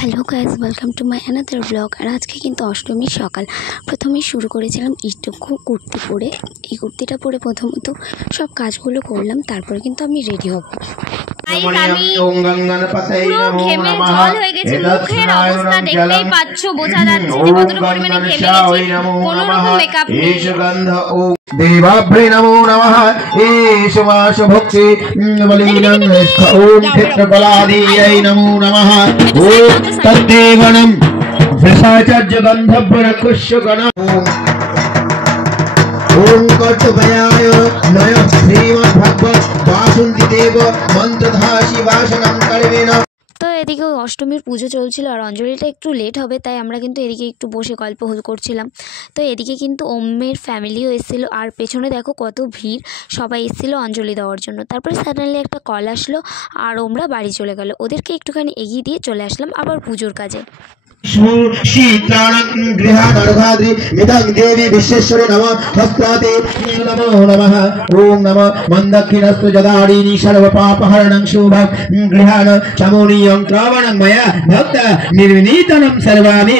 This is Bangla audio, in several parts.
Hello guys, welcome to my another blog. আর আজকে কিন্তু অষ্টমীর সকাল। প্রথমেই শুরু করেছিলাম এইটুকু কুর্তি পরে। এই কুর্তিটা পরে প্রথমত সব কাজগুলো করলাম, তারপরে কিন্তু আমি রেডি হব। देवाभ्रे नमो नमः एषवाश भक्ति बलिनं ओम क्षेत्रफलादियै नमो नमः ओम तद्देवनं वृषाचार्य गन्धर्वरक्षगणम् ओम कर्तव्याय नय श्रीमद्भगवत् वासुन्ति देव मन्त्रधासी वासनं कर्मेण। তো এদিকে অষ্টমীর পুজো চলছিল আর অঞ্জলিটা একটু লেট হবে, তাই আমরা কিন্তু এদিকে একটু বসে গল্প করছিলাম। তো এদিকে কিন্তু ওমের ফ্যামিলিও এসেছিলো, আর পেছনে দেখো কত ভিড়, সবাই এসেছিলো অঞ্জলি দেওয়ার জন্য। তারপরে সাডেনলি একটা কল আসলো আর ওমরা বাড়ি চলে গেল। ওদেরকে একটুখানি এগিয়ে দিয়ে চলে আসলাম আবার পুজোর কাজে। देवी विश्वेश्वरी नमः हस्ताते नमो नमः ओम नमः मंदक्षिणस्तु जदारीनि सर्वपापहरणं शुभं गृहाण चमोनियं त्रावणं मया भक्त निर्विनीतनं सर्वामि।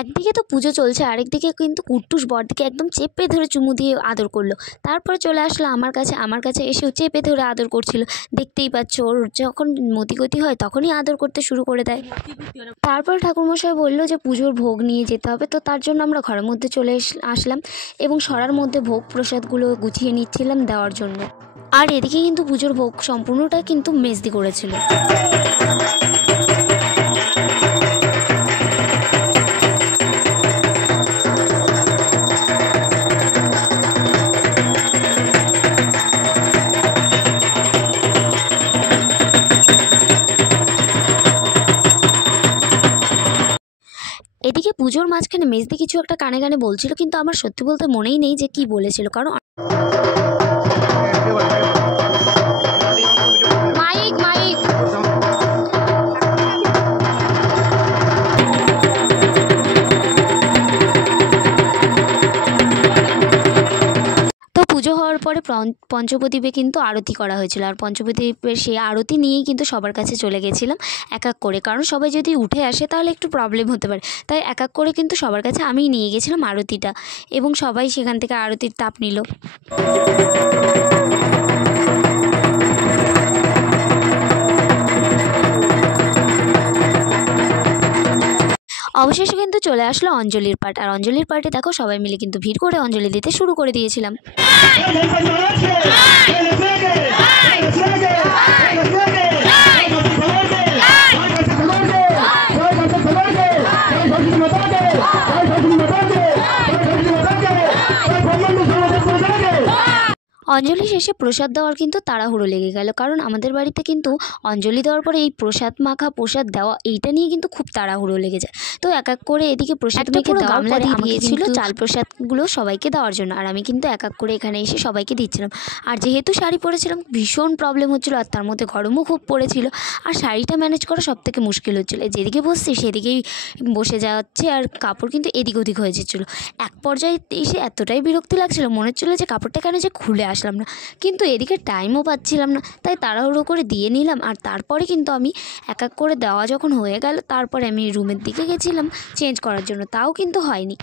একদিকে তো পুজো চলছে, আরেকদিকে কিন্তু কুট্টুস বরদিকে একদম চেপে ধরে চুমু দিয়ে আদর করলো। তারপরে চলে আসলো আমার কাছে এসেও চেপে ধরে আদর করছিল। দেখতেই পাচ্ছ, ওর যখন মতিগতি হয় তখনই আদর করতে শুরু করে দেয়। তারপর ঠাকুরমশাই বললো যে পুজোর ভোগ নিয়ে যেতে হবে, তো তার জন্য আমরা ঘরের মধ্যে চলে আসলাম এবং সরার মধ্যে ভোগ প্রসাদগুলো গুছিয়ে নিচ্ছিলাম দেওয়ার জন্য। আর এদিকে কিন্তু পুজোর ভোগ সম্পূর্ণটা কিন্তু মেজদি করেছিল। এদিকে পুজোর মাঝখানে মেজদি কিছু একটা কানে কানে বলছিল, কিন্তু আমার সত্যি বলতে মনেই নেই যে কি বলেছিল, কারণ পুজো হওয়ার পরে পঞ্চপ্রদীপে কিন্তু আরতি করা হয়েছিল। আর পঞ্চপ্রদীপের সেই আরতি নিয়েই কিন্তু সবার কাছে চলে গেছিলাম এক এক করে, কারণ সবাই যদি উঠে আসে তাহলে একটু প্রবলেম হতে পারে। তাই এক এক করে কিন্তু সবার কাছে আমিই নিয়ে গেছিলাম আরতিটা, এবং সবাই সেখান থেকে আরতির তাপ নিল। অবশেষে কিন্তু চলে আসলো অঞ্জলির পাঠ। আর অঞ্জলির পাঠে দেখো সবাই মিলে কিন্তু ভিড় করে অঞ্জলি দিতে শুরু করে দিয়েছিলাম। অঞ্জলি শেষে প্রসাদ দেওয়ার কিন্তু তাড়াহুড়ো লেগে গেল, কারণ আমাদের বাড়িতে কিন্তু অঞ্জলি দেওয়ার পরে এই প্রসাদ মাখা প্রসাদ দেওয়া এইটা নিয়ে কিন্তু খুব তাড়াহুড়ো লেগে যায়। তো এক এক করে এদিকে প্রসাদ মেখে গামলা দিয়ে দিয়েছিল চাল প্রসাদগুলো সবাইকে দেওয়ার জন্য, আর আমি কিন্তু এক এক করে এখানে এসে সবাইকে দিচ্ছিলাম। আর যেহেতু শাড়ি পরেছিলাম ভীষণ প্রবলেম হচ্ছিলো, আর তার মধ্যে গরমও খুব পড়েছিল, আর শাড়িটা ম্যানেজ করা সব থেকে মুশকিল হচ্ছিলো। যেদিকে বসছি সেদিকেই বসে যাচ্ছে, আর কাপড় কিন্তু এদিক ওদিক হয়ে যাচ্ছিলো। এক পর্যায়ে এসে এতটাই বিরক্তি লাগছিলো, মনে হচ্ছিলো যে কাপড়টা কেন যে খুলে আসলাম না, কিন্তু এদিকে টাইমও পাচ্ছিলাম না, তাই তাড়াহুড়ো করে দিয়ে নিলাম। আর তারপরে কিন্তু আমি এক এক করে দেওয়া যখন হয়ে গেল, তারপরে আমি রুমের দিকে গেছিলাম চেঞ্জ করার জন্য, তাও কিন্তু হয়নি।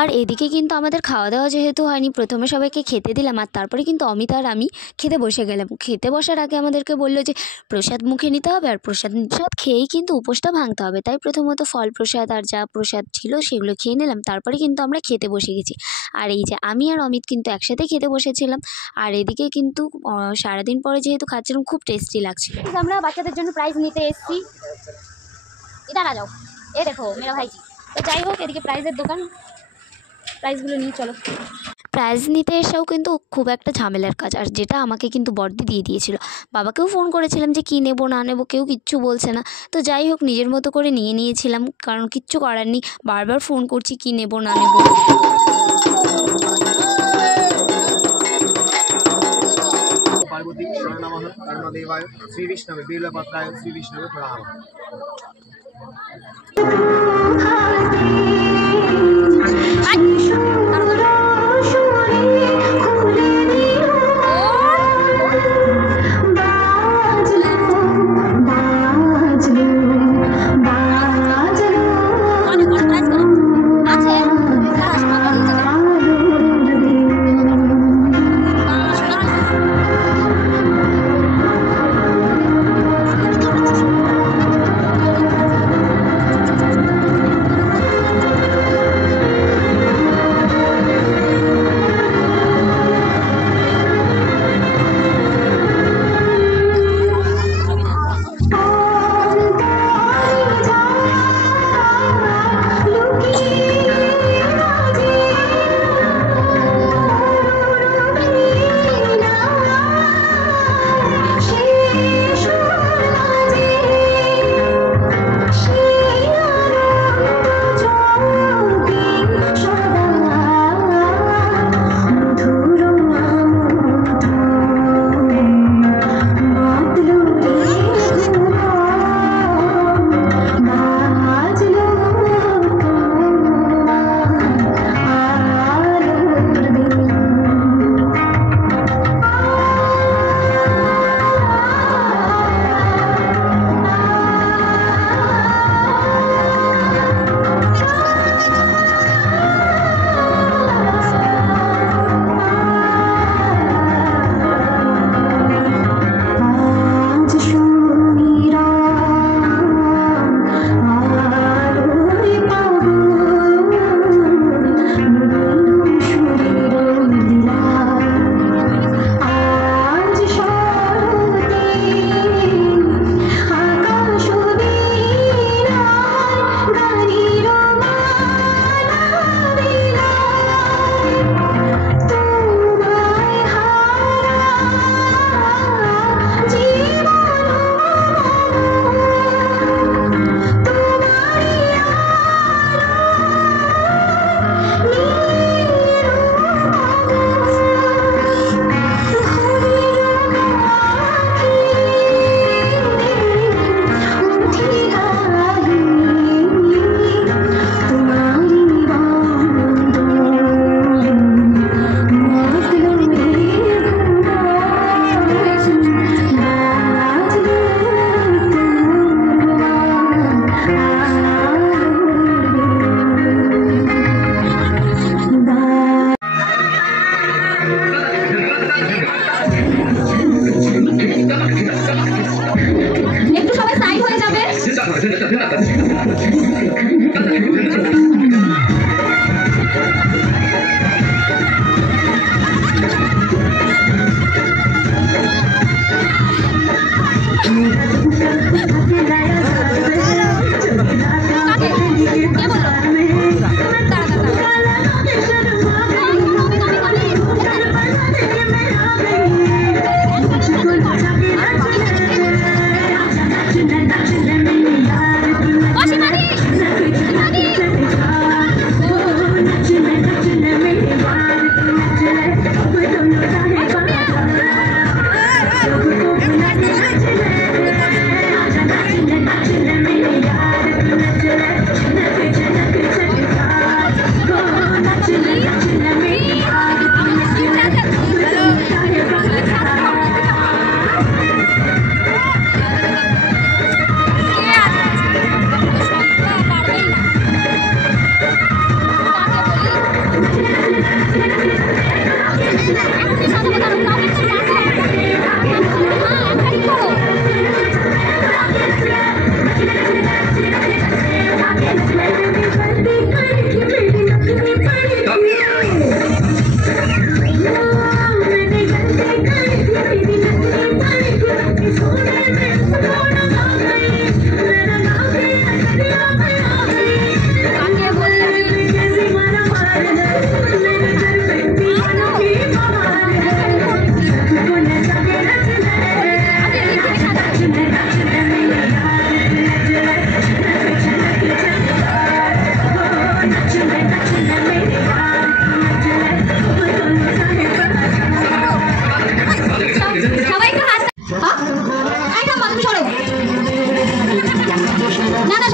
আর এদিকে কিন্তু আমাদের খাওয়া দাওয়া যেহেতু হয়নি, প্রথমে সবাইকে খেতে দিলাম, আর তারপরে কিন্তু অমিতা আর আমি খেতে বসে গেলাম। খেতে বসার আগে আমাদেরকে বললো যে প্রসাদ মুখে নিতে হবে, আর প্রসাদ খেয়েই কিন্তু উপোসটা ভাঙতে হবে। তাই প্রথমত ফল প্রসাদ আর যা প্রসাদ ছিল সেগুলো খেয়ে নিলাম, তারপরে কিন্তু আমরা খেতে বসে গেছি। আর এই যে আমি আর অমিত কিন্তু একসাথে খেতে বসেছিলাম। আর এদিকে কিন্তু সারাদিন পরে যেহেতু খাচ্ছিলাম, খুব টেস্টি লাগছিল। আমরা বাচ্চাদের জন্য প্রাইজ নিতে এসেছি, এটা না যাও, এ দেখো মেরা ভাইজি। তো যাই হোক, এদিকে প্রাইজের দোকান, প্রাইজগুলো নিয়ে চলো। প্রাইজ নিতে এসেও কিন্তু খুব একটা ঝামেলার কাজ, আর যেটা আমাকে কিন্তু বর্দি দিয়ে দিয়েছিল। বাবাকেও ফোন করেছিলাম যে কী নেবো না নেবো, কেউ কিচ্ছু বলছে না। তো যাই হোক, নিজের মতো করে নিয়েছিলাম, কারণ কিচ্ছু করার নেই, বারবার ফোন করছি কী নেবো না নেবো। पार्वती शरणमः कर्णदेवाय श्री विष्णवे बेलपत्राय श्री विष्णवे प्रणाम।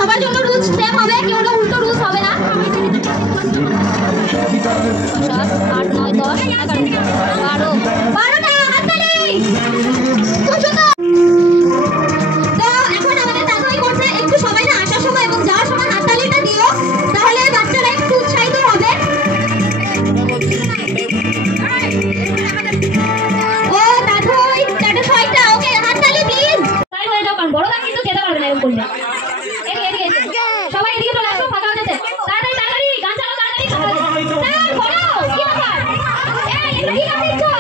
সবার জন্য রুলস সেম হবে, কেউ না উল্টো রুলস হবে না। 7 8 9 10 11 12 12টা হাততালি। খুব সুন্দর। তো এখন আমাদের তাড়াতাড়ি করতে একটু সবাই না আসার সময় এবং যাওয়ার সময় হাততালিটা দিও, তাহলে বাচ্চারা একটু উৎসাহিত হবে। ও তাড়াতাড়ি 6টা ওকে হাততালি প্লিজ। তাই হয়ে যাও, কারণ বড়রা কিন্তু খেতে পারবে না এরকম করলে। সবাই এদিকে চলে আসো, ফাঁকা হচ্ছে। তাড়াতাড়ি তাড়াতাড়ি গান চালাও, তাড়াতাড়ি স্যার বলো কি ব্যাপার? এই এটা কি গান দিচ্ছো?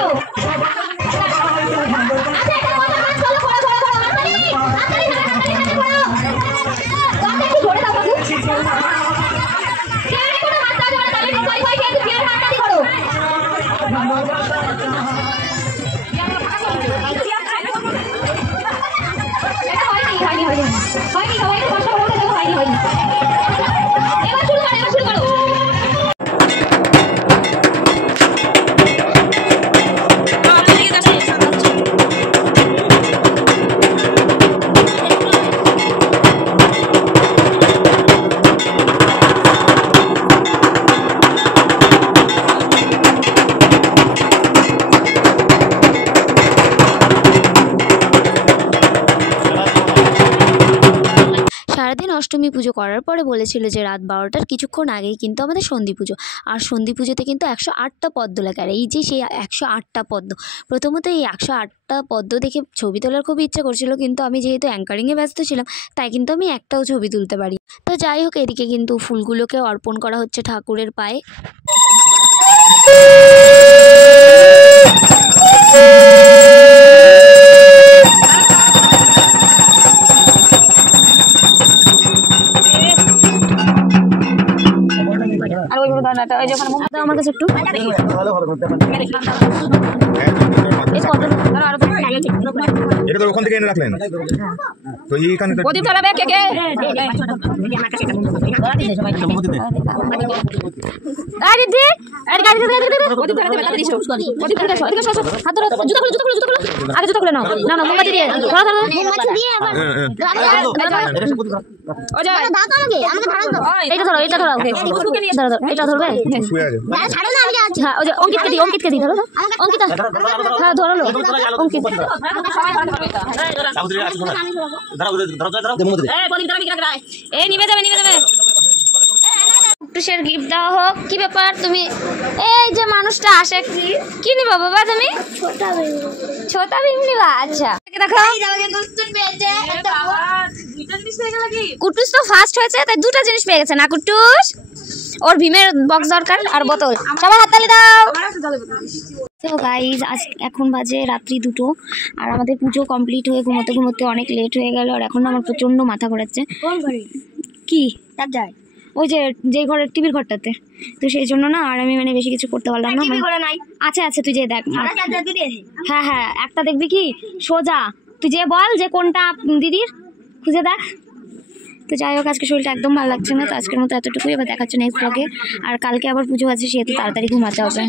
আচ্ছা এটা কথা না, চলো করো করো করো তাড়াতাড়ি তাড়াতাড়ি তাড়াতাড়ি করো। গানটা একটু জোরে দাও বাবু। কেয়ারে কোনো হাত দাও না, তাহলে কই কই কিন্তু কেয়ার হাতটা দি করো। এটা হয়নি হয়নি হয়নি হয়নি, সবাই একটু কষ্ট করে দেখো, হয়নি হয়নি। এবার শুরু করো, এবার শুরু করো। সারাদিন অষ্টমী পুজো করার পরে বলেছিল যে রাত 12টার কিছুক্ষণ আগেই কিন্তু আমাদের সন্ধি পুজো। আর সন্ধি পুজোতে কিন্তু 108টা পদ্ম লেখা। আর এই যে সেই 108টা পদ্ম, প্রথমত এই 108টা পদ্ম দেখে ছবি তোলার খুব ইচ্ছা করছিল, কিন্তু আমি যেহেতু অ্যাঙ্কারিংয়ে ব্যস্ত ছিলাম তাই কিন্তু আমি একটাও ছবি তুলতে পারি। তো যাই হোক, এদিকে কিন্তু ফুলগুলোকে অর্পণ করা হচ্ছে ঠাকুরের পায়ে। আর ওই দানাটা ওই যখন দাও আমার কাছে একটু এটা তো ওখান থেকে এনে রাখলেন, তো এইখানে প্রদীপ জ্বালাবে কে কে? আরে দে আরে গাড়ি দে প্রদীপ জ্বালাতে বাতা দিছো। প্রদীপ জ্বালাতে এদিকে আসো, হাত ধরো, জুতা খুলো জুতা খুলো জুতা খুলো, আগে জুতা খুলে নাও। না না মোমবাতি দিয়ে ধরো ধরো মোমবাতি দিয়ে আবার ও যা দাও তো আমাকে আমাকে ধরো। এইটা ধরো, এটা ধরো, ওকে ধরো ধরো, এটা ধরবে শুয়ে আছে। না ছাড়ো না, আমি যাচ্ছি। হ্যাঁ ওই যে অঙ্কিতকে দি, অঙ্কিতকে দি, ধরো অঙ্কিতা। হ্যাঁ ধরো লো অঙ্কিত। সবাই ধরবে তো সাউদরি আছে ধরো ধরো এই প্রদীপ ধরবি কিরা এই নিবে যাবে নিবে যাবে। টুসের গিফট দেওয়া হোক। কি ব্যাপার তুমি এই যে মানুষটা আসে কি নিবা বাবা তুমি? ছোটা ভীম নিবা? আচ্ছা দেখো কুটুস তো ফার্স্ট হয়েছে তাই দুটো জিনিস পেয়ে গেছে না কুটুস? ওর ভীমের বক্স দরকার আর বোতল। সবাই হাততালি দাও। তো গাইজ আজ এখন বাজে রাত্রি 2টো আর আমাদের পুজো কমপ্লিট হয়ে ঘুমোতে ঘুমোতে অনেক লেট হয়ে গেল। আর এখন আমার প্রচন্ড মাথা ঘোরাচ্ছে। কি যায় ওই যে ঘরের টিভির ঘরটাতে, তো সেই জন্য না আর আমি মানে বেশি কিছু করতে পারলাম না। আচ্ছা আচ্ছা তুই যে দেখ, হ্যাঁ হ্যাঁ একটা দেখবি কি সোজা, তুই যে বল যে কোনটা দিদির খুঁজে দেখ। তো যাই হোক, আজকে শরীরটা একদম ভালো লাগছে না, তো আজকের মতো এতটুকুই। আবার দেখাচ্ছে নেক্সট ব্লগে। আর কালকে আবার পুজো আছে, সেহেতু তাড়াতাড়ি ঘুমাতে হবে।